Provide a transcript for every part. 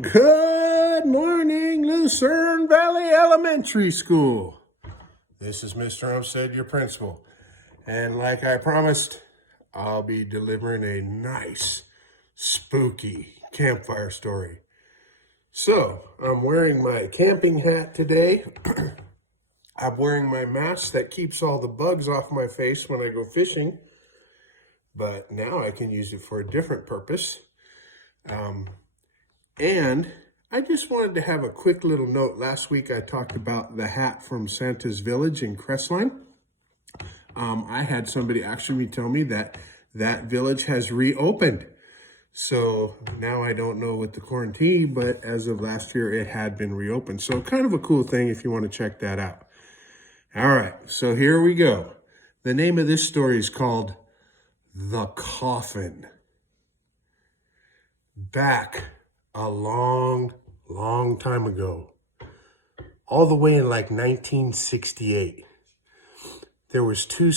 Good morning, Lucerne Valley Elementary School. This is Mr. Umstead, your principal. And like I promised, I'll be delivering a nice, spooky campfire story. So, I'm wearing my camping hat today. I'm wearing my mask that keeps all the bugs off my face when I go fishing. But now I can use it for a different purpose. And I just wanted to have a quick little note. Last week I talked about the hat from Santa's Village in Crestline. I had somebody actually tell me that that village has reopened. So now I don't know with the quarantine, but as of last year, it had been reopened. So kind of a cool thing if you want to check that out. All right, so here we go. The name of this story is called The Coffin. Back a long time ago, all the way in like 1968, there was two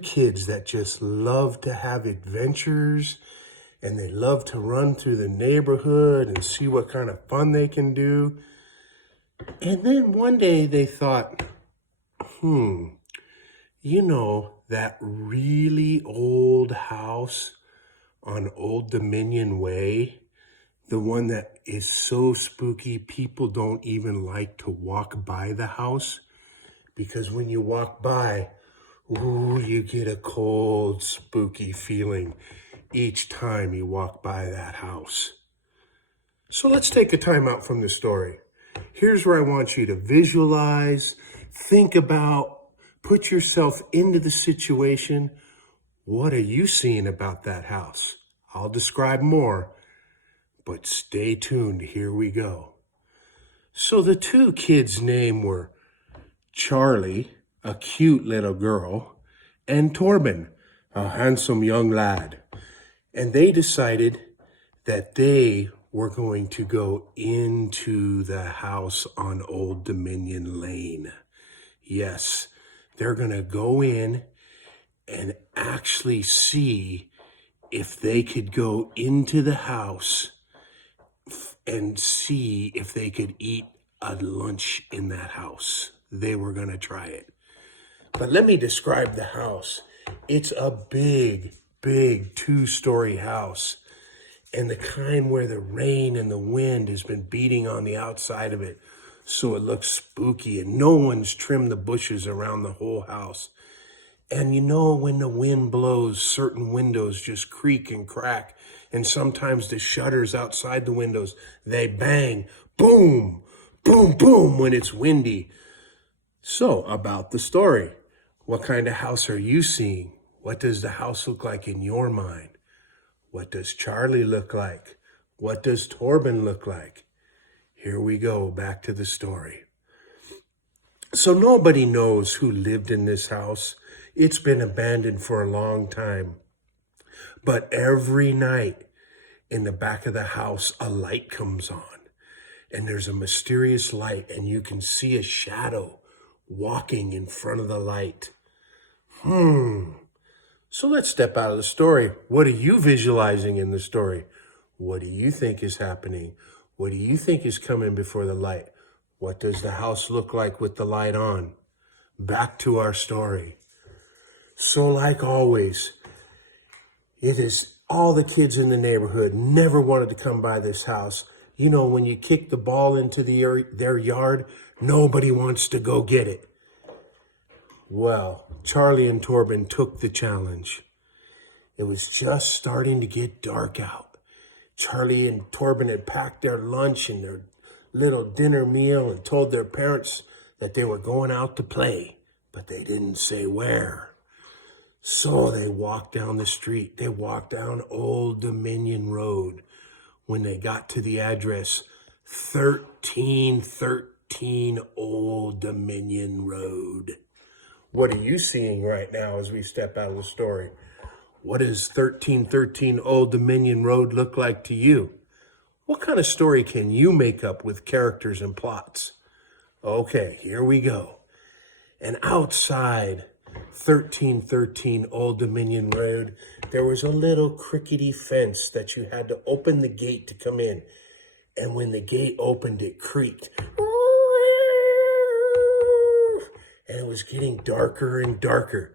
kids that just loved to have adventures, and they loved to run through the neighborhood and see what kind of fun they can do. And then one day they thought, that really old house on Old Dominion Way, the one that is so spooky, people don't even like to walk by the house, because when you walk by, you get a cold, spooky feeling each time you walk by that house. So let's take a time out from the story. Here's where I want you to visualize, think about, put yourself into the situation. What are you seeing about that house? I'll describe more. But stay tuned, here we go. So the two kids' names were Charlie, a cute little girl, and Torben, a handsome young lad. And they decided that they were going to go into the house on Old Dominion Lane. Yes, they're going to go in and actually see if they could go into the house and see if they could eat a lunch in that house. They were going to try it. But let me describe the house. It's a big 2-story house, and the kind where the rain and the wind has been beating on the outside of it, so it looks spooky, and no one's trimmed the bushes around the whole house. And when the wind blows, certain windows just creak and crack. And sometimes the shutters outside the windows, they bang, boom, boom, boom when it's windy. So about the story, what kind of house are you seeing? What does the house look like in your mind? What does Charlie look like? What does Torben look like? Here we go, back to the story. So nobody knows who lived in this house. It's been abandoned for a long time. But every night in the back of the house, a light comes on. And there's a mysterious light, and you can see a shadow walking in front of the light. So let's step out of the story. What are you visualizing in the story? What do you think is happening? What do you think is coming before the light? What does the house look like with the light on? Back to our story. So like always, it is all the kids in the neighborhood never wanted to come by this house. When you kick the ball into their yard, nobody wants to go get it. Well, Charlie and Torben took the challenge. It was just starting to get dark out. Charlie and Torben had packed their lunch and their little dinner meal and told their parents that they were going out to play, but they didn't say where. So they walked down the street. They walked down Old Dominion Road. When they got to the address, 1313 Old Dominion Road. What are you seeing right now as we step out of the story? What does 1313 Old Dominion Road look like to you? What kind of story can you make up with characters and plots? Okay, here we go. And outside 1313 Old Dominion Road, there was a little crickety fence that you had to open the gate to come in. And when the gate opened, it creaked. And it was getting darker and darker.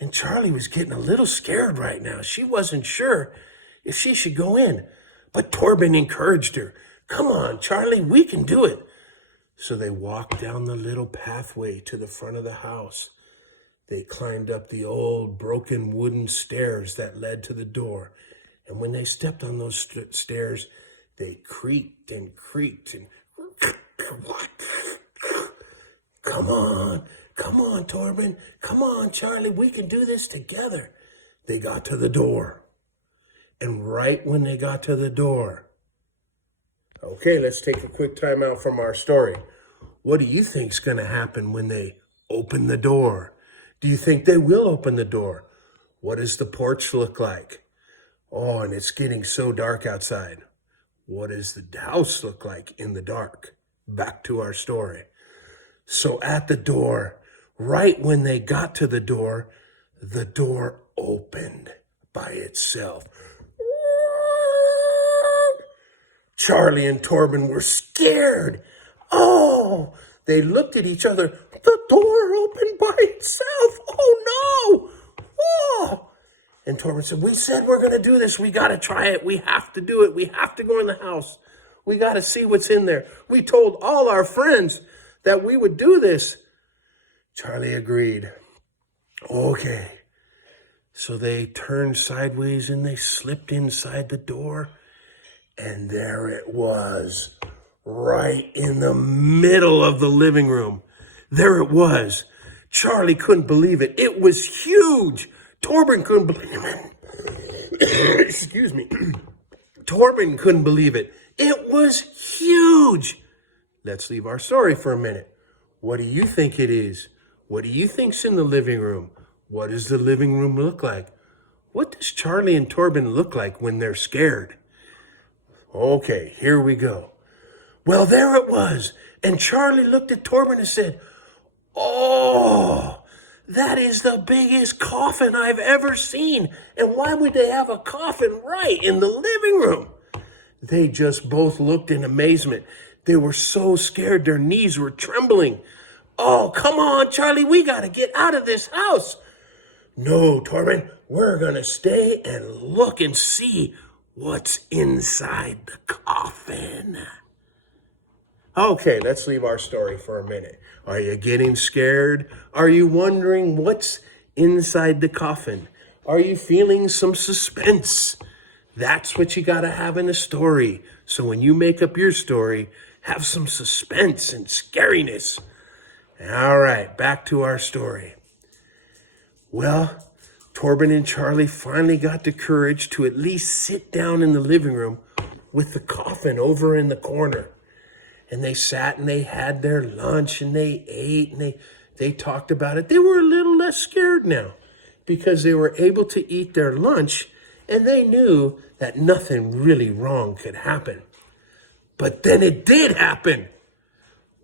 And Charlie was getting a little scared right now. She wasn't sure if she should go in. But Torben encouraged her. Come on, Charlie, we can do it. So they walked down the little pathway to the front of the house. They climbed up the old broken wooden stairs that led to the door. And when they stepped on those stairs, they creaked and creaked and come on, Torben. Come on, Charlie, we can do this together. They got to the door. And right when they got to the door, okay, let's take a quick time out from our story. What do you think's going to happen when they open the door? Do you think they will open the door? What does the porch look like? Oh, and it's getting so dark outside. What does the house look like in the dark? Back to our story. So at the door, right when they got to the door opened by itself. Charlie and Torben were scared. Oh, they looked at each other. The door opened by itself. Oh, no. Oh. And Torben said, we said we're going to do this. We got to try it. We have to do it. We have to go in the house. We got to see what's in there. We told all our friends that we would do this. Charlie agreed. Okay. So they turned sideways and they slipped inside the door. And there it was, right in the middle of the living room. There it was. Charlie couldn't believe it. It was huge. Torben couldn't believe it. Excuse me. Torben couldn't believe it. It was huge. Let's leave our story for a minute. What do you think it is? What do you think's in the living room? What does the living room look like? What does Charlie and Torben look like when they're scared? Okay, here we go. Well, there it was. And Charlie looked at Torben and said, oh, that is the biggest coffin I've ever seen. And why would they have a coffin right in the living room? They just both looked in amazement. They were so scared their knees were trembling. Oh, come on, Charlie, we got to get out of this house. No, Torben, we're going to stay and look and see what's inside the coffin. Okay, let's leave our story for a minute. Are you getting scared? Are you wondering what's inside the coffin? Are you feeling some suspense? That's what you got to have in a story. So when you make up your story, have some suspense and scariness. All right, back to our story. Well, Torben and Charlie finally got the courage to at least sit down in the living room with the coffin over in the corner. And they sat and they had their lunch and they ate and they talked about it. They were a little less scared now because they were able to eat their lunch and they knew that nothing really wrong could happen. But then it did happen.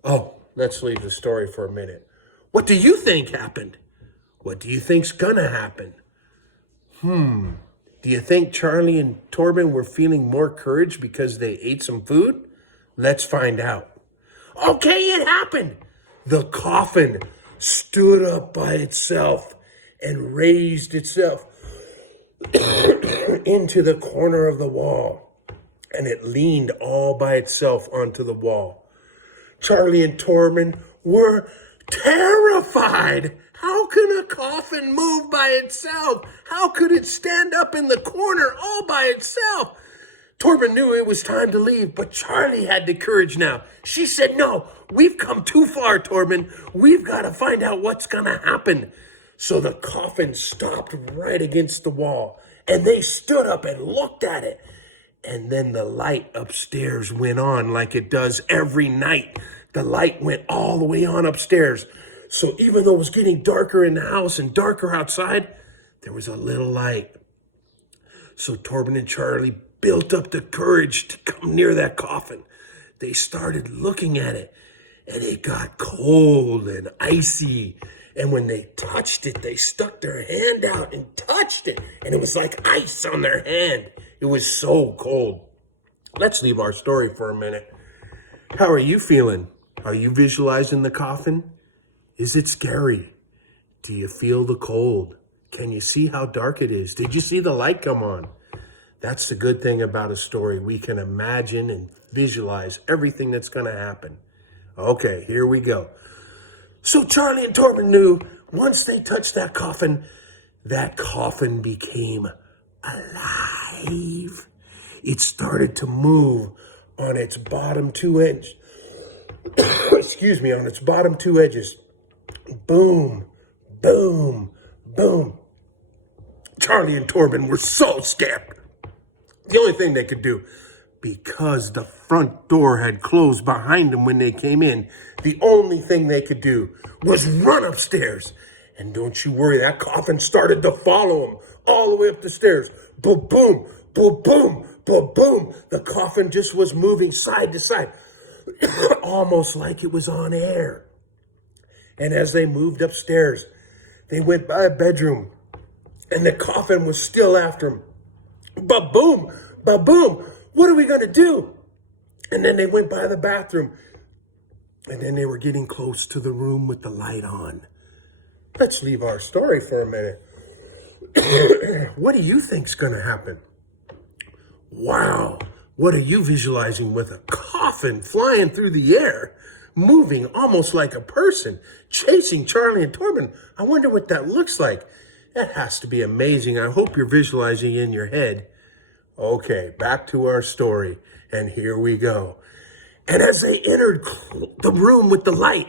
Oh, let's leave the story for a minute. What do you think happened? What do you think's gonna happen? Do you think Charlie and Torben were feeling more courage because they ate some food? Let's find out. Okay, it happened. The coffin stood up by itself and raised itself into the corner of the wall. And it leaned all by itself onto the wall. Charlie and Torben were terrified. How can a coffin move by itself? How could it stand up in the corner all by itself? Torben knew it was time to leave, but Charlie had the courage now. She said, no, we've come too far, Torben. We've got to find out what's going to happen. So the coffin stopped right against the wall, and they stood up and looked at it. And then the light upstairs went on like it does every night. The light went all the way on upstairs. So even though it was getting darker in the house and darker outside, there was a little light. So Torben and Charlie built up the courage to come near that coffin. They started looking at it, and it got cold and icy. And when they touched it, they stuck their hand out and touched it. And it was like ice on their hand. It was so cold. Let's leave our story for a minute. How are you feeling? Are you visualizing the coffin? Is it scary? Do you feel the cold? Can you see how dark it is? Did you see the light come on? That's the good thing about a story. We can imagine and visualize everything that's going to happen. Okay, here we go. So Charlie and Torben knew once they touched that coffin became alive. It started to move on its bottom two edges. Excuse me, on its bottom two edges. Boom, boom, boom. Charlie and Torben were so scared. The only thing they could do, because the front door had closed behind them when they came in, the only thing they could do was run upstairs. And don't you worry, that coffin started to follow them all the way up the stairs. Boom, boom, boom, boom, boom, boom. The coffin just was moving side to side, almost like it was on air. And as they moved upstairs, they went by a bedroom, and the coffin was still after them. Ba-boom, ba-boom, what are we going to do? And then they went by the bathroom, and then they were getting close to the room with the light on. Let's leave our story for a minute. What do you think's going to happen? Wow, what are you visualizing with a coffin flying through the air, moving almost like a person, chasing Charlie and Torben? I wonder what that looks like. That has to be amazing. I hope you're visualizing in your head. Okay, back to our story, and here we go. And as they entered the room with the light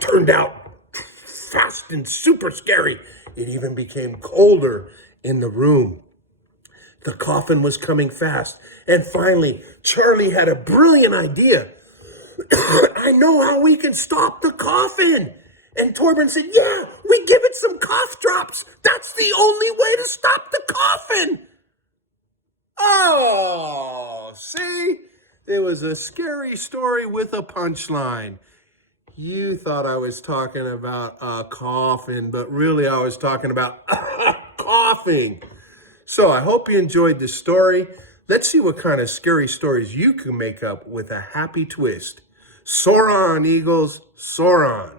turned out fast and super scary. It even became colder in the room. The coffin was coming fast, and finally, Charlie had a brilliant idea. I know how we can stop the coffin. And Torben said, yeah, we give it some cough drops. That's the only way to stop the coffin. Oh, see? It was a scary story with a punchline. You thought I was talking about a coffin, but really I was talking about coughing. So I hope you enjoyed this story. Let's see what kind of scary stories you can make up with a happy twist. Soar on, Eagles, soar on.